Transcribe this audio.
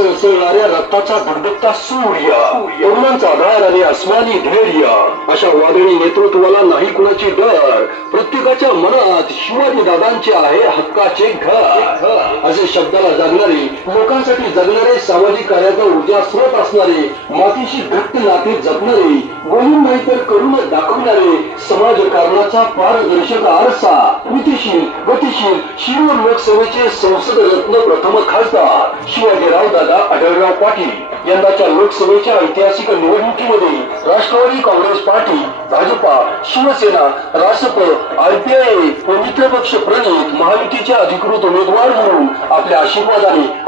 सळसळणाऱ्या रक्ताचा धगधगता सूर्य, तरुणांचा आधार आणि अस्मानी धैर्य, अशा वादळी नेतृत्वाला नाही कुणाची डर. प्रत्येकाच्या मनात शिवाजी दादांचे आहे हक्काचे घर. असे शब्दाला जगणारे, लोकांसाठी जगणारे, सामाजिक कार्याचा ऊर्जा स्रोत असणारे, मातीशी घट्ट नाते जपणारे, बोलून नाही तर करून दाखवणारे, समाजकारणाचा पारदर्शक आरसा, कृतिशील, गतिशील, शिरूर लोकसभेचे संसद रत्न प्रथम खासदार शिवाजीराव दादा आढळराव पाटील. यंदाच्या लोकसभेच्या ऐतिहासिक निवडणुकीमध्ये राष्ट्रवादी काँग्रेस पार्टी, भाजपा, शिवसेना, रासप, आरपीआय व मित्रपक्ष प्रणित महायुतीच्या अधिकृत उमेदवार म्हणून आपल्या आशीर्वादाने